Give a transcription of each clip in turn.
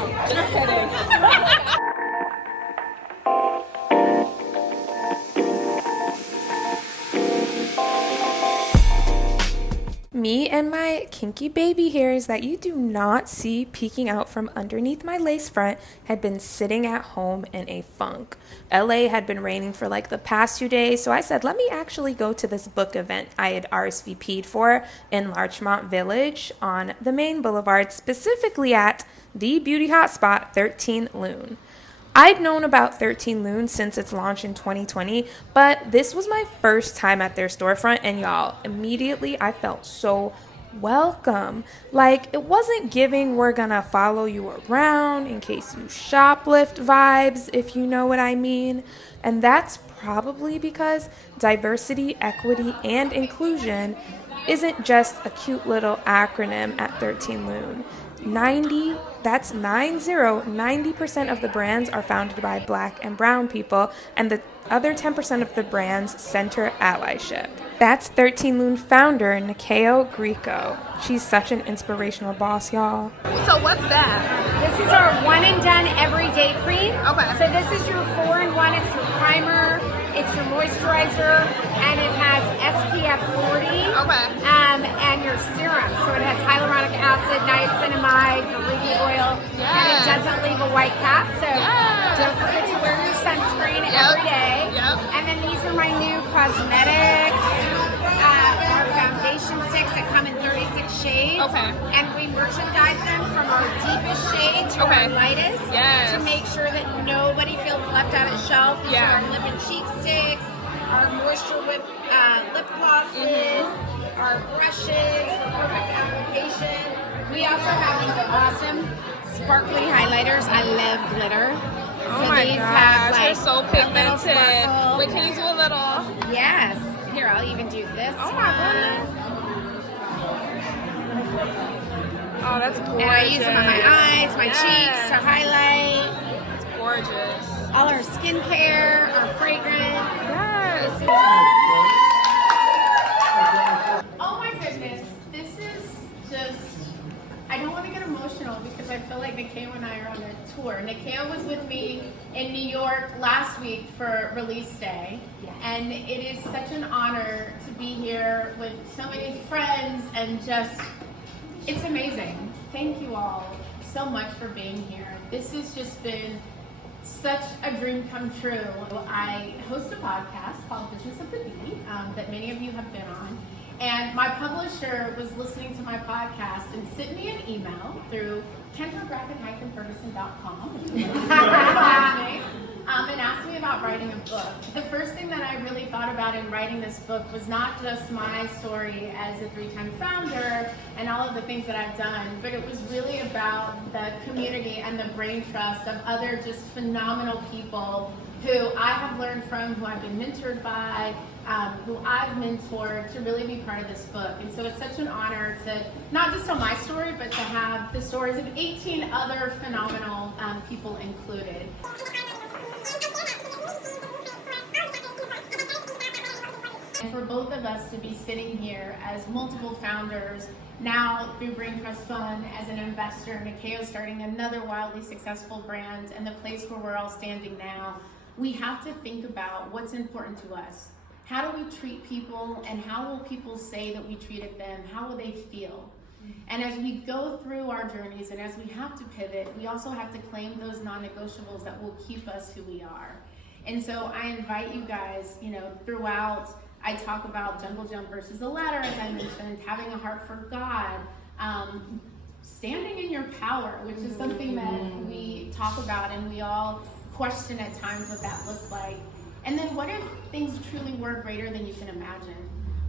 funk. Just kidding. Me and my kinky baby hairs that you do not see peeking out from underneath my lace front had been sitting at home in a funk. LA had been raining for like the past 2 days, so I said, let me actually go to this book event I had RSVP'd for in Larchmont Village on the main boulevard, specifically at the beauty hotspot 13 Lune. I'd known about 13 Lune since its launch in 2020, but this was my first time at their storefront, and y'all, immediately I felt so welcome. Like, it wasn't giving we're gonna follow you around in case you shoplift vibes, if you know what I mean. And that's probably because diversity, equity, and inclusion isn't just a cute little acronym at 13 Lune. 90% of the brands are founded by Black and brown people, and the other 10% of the brands center allyship. That's 13 Lune founder Nikeo Grieco. She's such an inspirational boss, y'all. So what's that? This is our one and done everyday cream. Okay. So this is your 4-in-1. It's your primer, it's your moisturizer, and it has SPF 40. Okay. And your serum. So it has hyaluronic acid, niacinamide, arugula oil, and it doesn't leave a white cast. So don't forget to wear your sunscreen every day. Yep. And then these are my new cosmetics. Our foundation sticks that come in 36 shades. Okay. And we merchandise them from our deepest shade to our lightest to make sure that nobody feels left out at shelf. These are our lip and cheek sticks, our moisture lip glosses, our brushes for perfect application. We also have these awesome sparkly highlighters. I love glitter. Oh my gosh, they're so pigmented. Wait, can you do a little? Yes. Here, I'll even do this. Oh my goodness. Oh, that's gorgeous. And I use them on my eyes, my cheeks to highlight. It's gorgeous. All our skincare, our fragrance. Yes. Oh my goodness, this is just, I don't want to get emotional because I feel like Nikeo and I are on a tour. Nikeo was with me in New York last week for release day, and it is such an honor to be here with so many friends and just, it's amazing. Thank you all so much for being here. This has just been such a dream come true. I host a podcast called Business of the Bee that many of you have been on. And my publisher was listening to my podcast and sent me an email through Kendra Bracken-Ferguson.com, and asked me about writing a book. The first thing that I really thought about in writing this book was not just my story as a 3-time founder and all of the things that I've done, but it was really about the community and the brain trust of other just phenomenal people who I have learned from, who I've been mentored by, who I've mentored to really be part of this book. And so it's such an honor to not just tell my story, but to have the stories of 18 other phenomenal people included. And for both of us to be sitting here as multiple founders, now through Brain Trust Fund as an investor, Nikeo starting another wildly successful brand, and the place where we're all standing now, we have to think about what's important to us. How do we treat people, and how will people say that we treated them? How will they feel? And as we go through our journeys and as we have to pivot, we also have to claim those non-negotiables that will keep us who we are. And so I invite you guys, throughout, I talk about jungle jump versus a ladder, as I mentioned, having a heart for God, standing in your power, which is something that we talk about and we all question at times what that looks like. And then what if things truly were greater than you can imagine?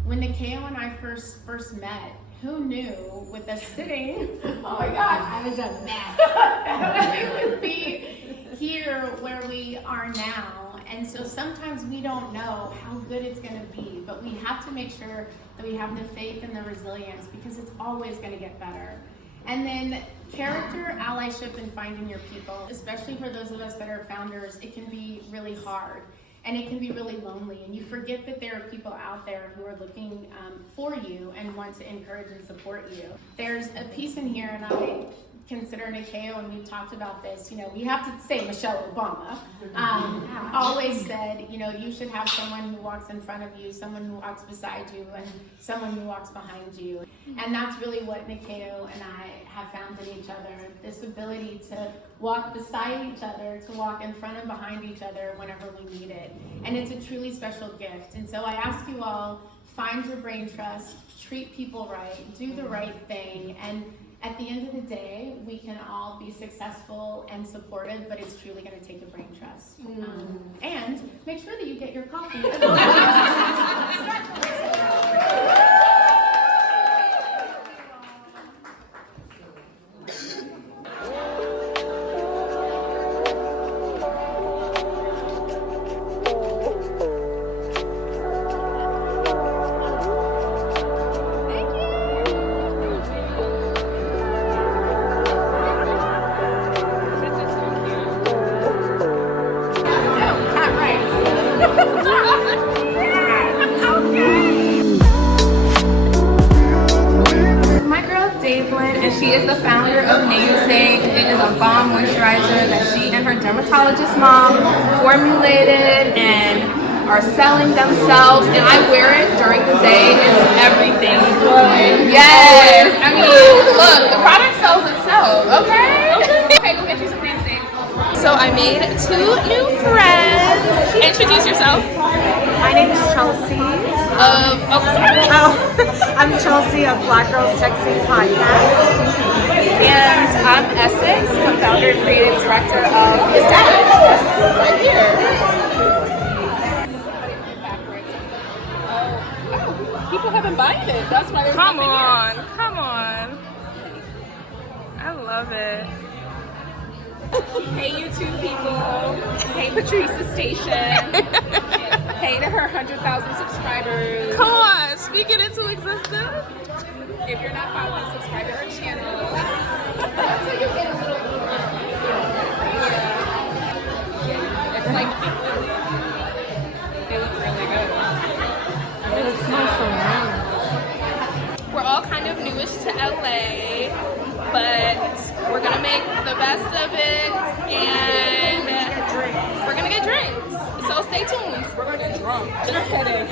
When Nikeo and I first met, who knew with us sitting, oh my God, I was a mess, that we would be here where we are now. And so sometimes we don't know how good it's going to be, but we have to make sure that we have the faith and the resilience, because it's always going to get better. And then character, allyship, and finding your people, especially for those of us that are founders, it can be really hard. And it can be really lonely, and you forget that there are people out there who are looking for you and want to encourage and support you. There's a piece in here, and I consider Nikeo, and we've talked about this, you know, we have to say Michelle Obama always said, you know, you should have someone who walks in front of you, someone who walks beside you, and someone who walks behind you. And that's really what Nikeo and I have found in each other, this ability to walk beside each other, to walk in front and behind each other whenever we need it. And it's a truly special gift. And so I ask you all, find your brain trust, treat people right, do the right thing, and at the end of the day, we can all be successful and supported, but it's truly going to take a brain trust. And make sure that you get your coffee. And she is the founder of Namesake. It is a balm moisturizer that she and her dermatologist mom formulated and are selling themselves. And I wear it during the day. It's everything. Yes. I mean, look, the product sells itself. Okay. Okay, go get you some Namesake. So I made 2 new friends. Introduce yourself. My name is Chelsea. I'm Chelsea of Black Girls Texting Podcast. And I'm Essex, the founder and creative director of The Stash. Right here. Oh, people haven't bought it. That's why there's Come nothing on, here. come on. I love it. Hey, YouTube people. Hey, Patrice's station. Hey to her 100,000 subscribers. Come on, speak it into existence. If you're not following, subscribe to her channel. So you get a little It's like they look really good. It smells so nice. We're all kind of newish to LA, but we're gonna make the best of it, and we're gonna get drinks. So stay tuned. We're gonna get drunk. Just kidding.